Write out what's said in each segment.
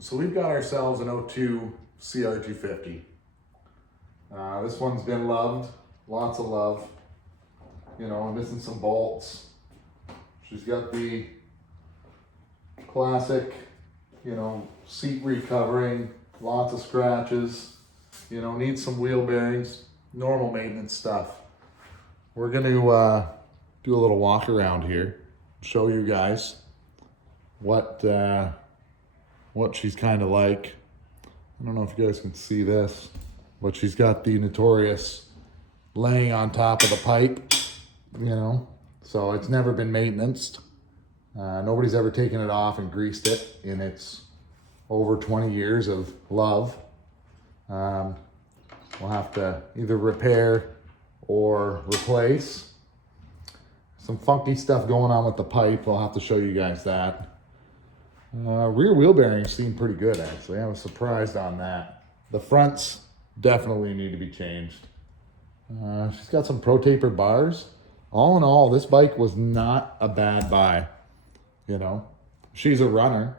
So we've got ourselves an 02 CR250. This one's been loved, lots of love. You know, I'm missing some bolts. She's got the classic, you know, seat recovering, lots of scratches, you know, needs some wheel bearings, normal maintenance stuff. We're going to do a little walk around here, show you guys what she's kind of like. I don't know if you guys can see this, but she's got the notorious laying on top of the pipe, you know, so it's never been maintained. Nobody's ever taken it off and greased it in its over 20 years of love. We'll have to either repair or replace. Some funky stuff going on with the pipe. I'll have to show you guys that. Rear wheel bearings seem pretty good, actually. I was surprised on that. The fronts definitely need to be changed. She's got some pro taper bars. All in all, this bike was not a bad buy. You know, she's a runner.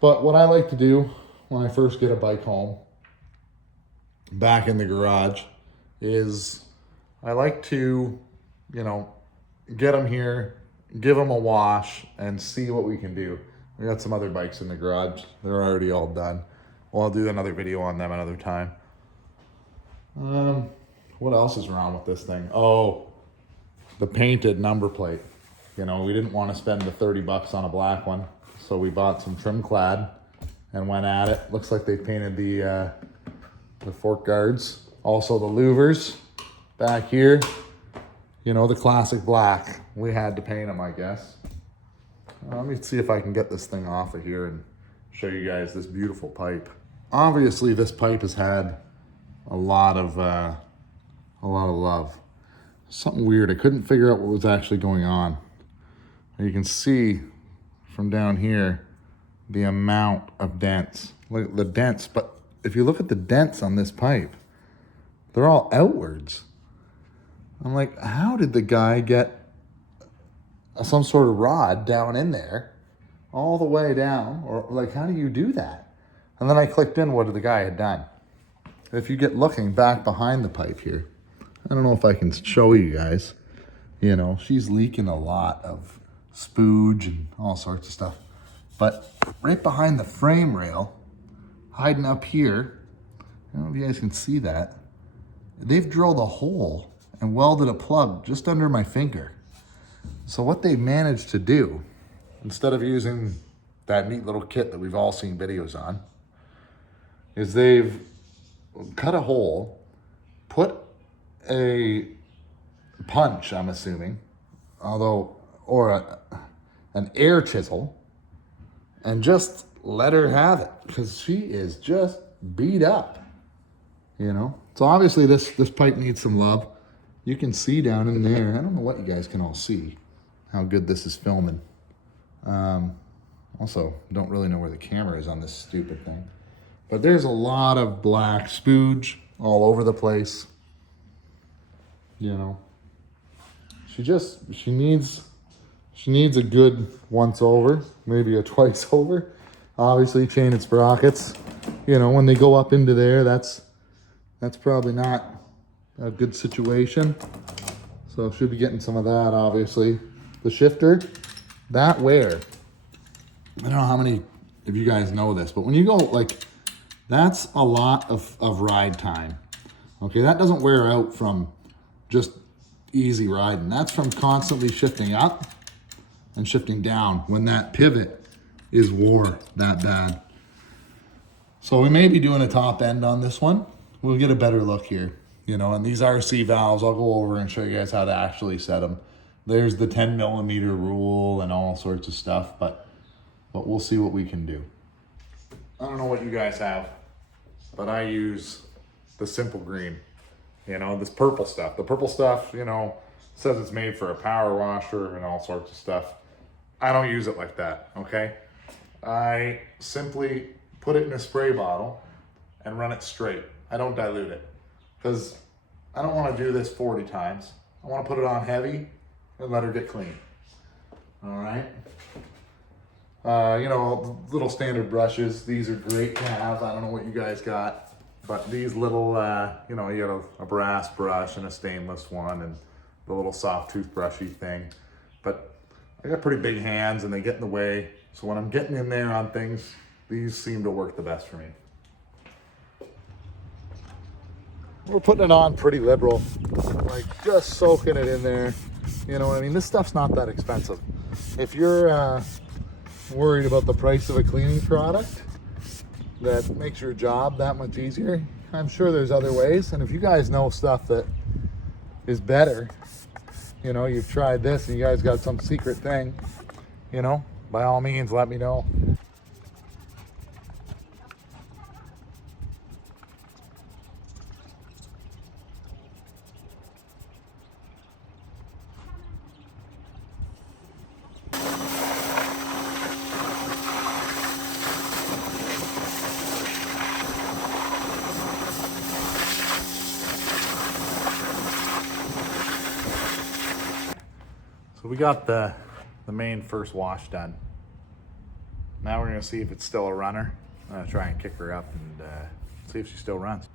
But what I like to do when I first get a bike home, back in the garage, is I like to, you know, get them here, give them a wash, and see what we can do. We got some other bikes in the garage. They're already all done. Well, I'll do another video on them another time. What else is wrong with this thing? Oh, the painted number plate. You know, we didn't want to spend the 30 bucks on a black one, so we bought some trim clad and went at it. Looks like they painted the fork guards. Also the louvers back here. You know, the classic black. We had to paint them, I guess. Let me see if I can get this thing off of here and show you guys this beautiful pipe. Obviously, this pipe has had a lot of love. Something weird. I couldn't figure out what was actually going on. You can see from down here the amount of dents. Look at the dents, but if you look at the dents on this pipe, they're all outwards. I'm like, how did the guy get some sort of rod down in there all the way down? Or like, how do you do that? And then I clicked in what the guy had done. If you get looking back behind the pipe here, I don't know if I can show you guys, you know, she's leaking a lot of spooge and all sorts of stuff. But right behind the frame rail, hiding up here, I don't know if you guys can see that, they've drilled a hole and welded a plug just under my finger. So what they managed to do, instead of using that neat little kit that we've all seen videos on, is they've cut a hole, put a punch, I'm assuming, or an air chisel, and just let her have it, because she is just beat up, you know? So obviously this pipe needs some love. You can see down in there, I don't know what you guys can all see, how good this is filming. Also, don't really know where the camera is on this stupid thing. But there's a lot of black spooge all over the place. You know, she needs a good once over, maybe a twice over. Obviously, chain and sprockets, you know, when they go up into there, that's probably not a good situation. So should be getting some of that, obviously. The shifter, that wear, I don't know how many of you guys know this, but when you go, like, that's a lot of ride time. Okay, that doesn't wear out from just easy riding. That's from constantly shifting up and shifting down when that pivot is wore that bad. So we may be doing a top end on this one. We'll get a better look here, you know, and these RC valves, I'll go over and show you guys how to actually set them. There's the 10 millimeter rule and all sorts of stuff, but we'll see what we can do. I don't know what you guys have, but I use the simple green, you know, this purple stuff. The purple stuff, you know, says it's made for a power washer and all sorts of stuff. I don't use it like that, okay? I simply put it in a spray bottle and run it straight. I don't dilute it because I don't want to do this 40 times. I want to put it on heavy and let her get clean. All right. You know, little standard brushes. These are great to have. I don't know what you guys got, but these little, you know, you got a brass brush and a stainless one and the little soft toothbrushy thing. But I got pretty big hands and they get in the way. So when I'm getting in there on things, these seem to work the best for me. We're putting it on pretty liberal, like just soaking it in there. You know what I mean? This stuff's not that expensive. If you're worried about the price of a cleaning product that makes your job that much easier, I'm sure there's other ways. And if you guys know stuff that is better, you know, you've tried this and you guys got some secret thing, you know, by all means, let me know. So we got the main first wash done. Now we're gonna see if it's still a runner. I'm gonna try and kick her up and see if she still runs.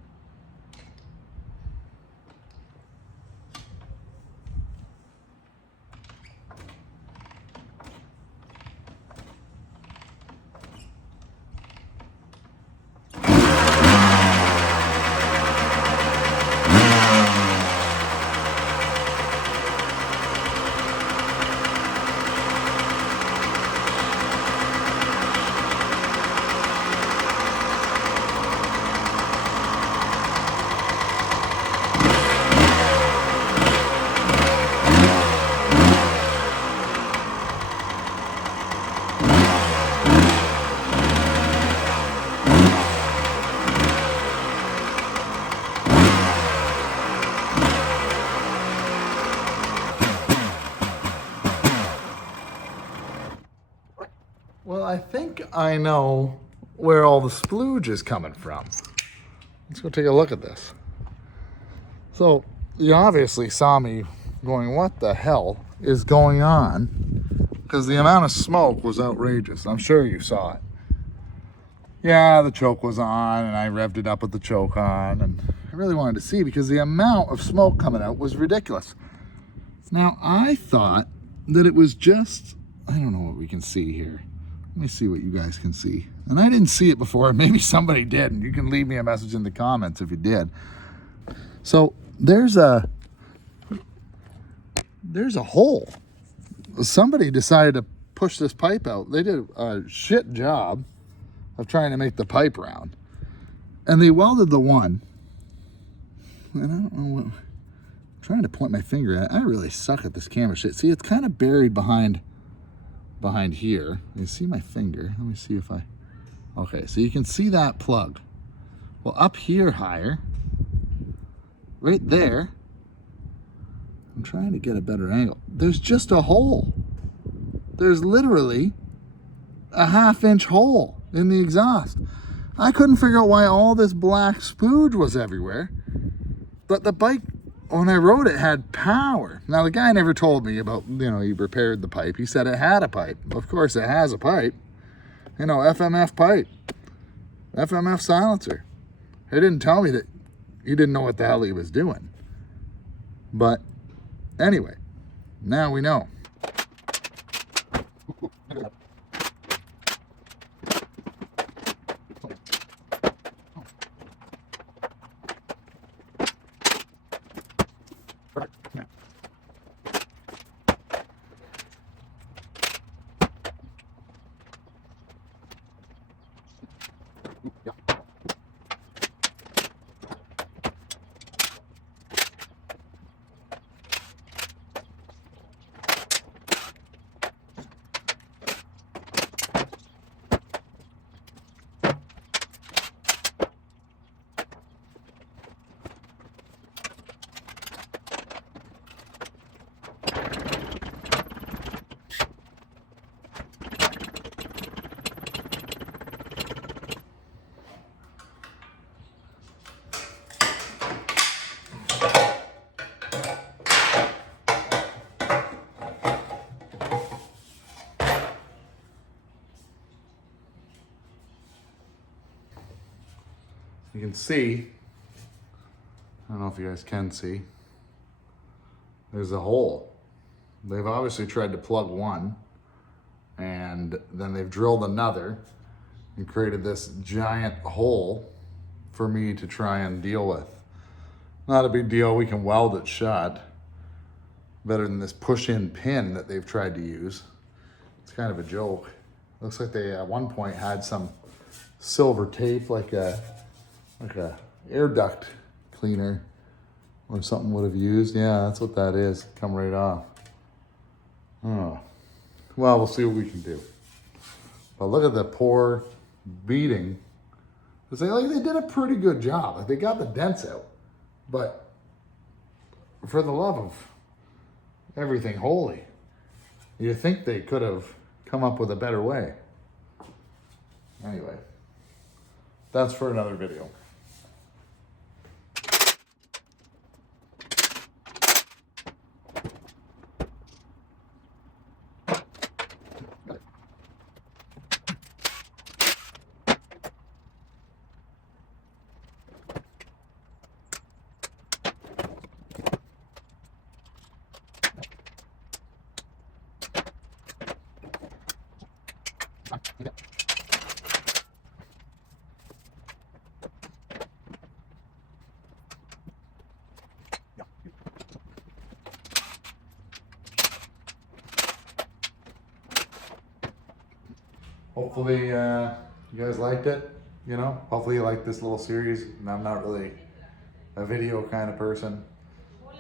Well, I think I know where all the splooge is coming from. Let's go take a look at this. So you obviously saw me going, what the hell is going on? Because the amount of smoke was outrageous. I'm sure you saw it. Yeah, the choke was on and I revved it up with the choke on, and I really wanted to see because the amount of smoke coming out was ridiculous. Now I thought that it was just, I don't know what we can see here. Let me see what you guys can see. And I didn't see it before. Maybe somebody did. And you can leave me a message in the comments if you did. So there's a hole. Somebody decided to push this pipe out. They did a shit job of trying to make the pipe round. And they welded the one. And I don't know what, I'm trying to point my finger at it. I really suck at this camera shit. See, it's kind of buried behind here. You see my finger? Let me see if I, okay, so you can see that plug. Well, up here higher, right there, I'm trying to get a better angle. There's just a hole. There's literally a 1/2-inch hole in the exhaust. I couldn't figure out why all this black spooge was everywhere, but the bike, when I rode it, had power. Now, the guy never told me about, you know, he repaired the pipe. He said it had a pipe. Of course, it has a pipe. You know, FMF pipe. FMF silencer. He didn't tell me that he didn't know what the hell he was doing. But anyway, now we know. you can see, I don't know if you guys can see, there's a hole. They've obviously tried to plug one, and then they've drilled another and created this giant hole for me to try and deal with. Not a big deal, we can weld it shut. Better than this push-in pin that they've tried to use. It's kind of a joke. Looks like they at one point had some silver tape, like a air duct cleaner or something would have used. Yeah, that's what that is. Come right off. Oh, well, we'll see what we can do. But look at the poor beating. They did a pretty good job. Like, they got the dents out, but for the love of everything holy, you think they could have come up with a better way. Anyway, that's for another video. Hopefully you guys liked it, you know? Hopefully you like this little series. And I'm not really a video kind of person.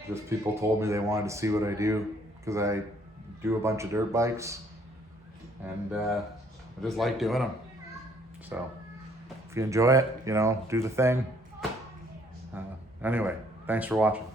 Just people told me they wanted to see what I do because I do a bunch of dirt bikes and I just like doing them. So if you enjoy it, you know, do the thing. Anyway, thanks for watching.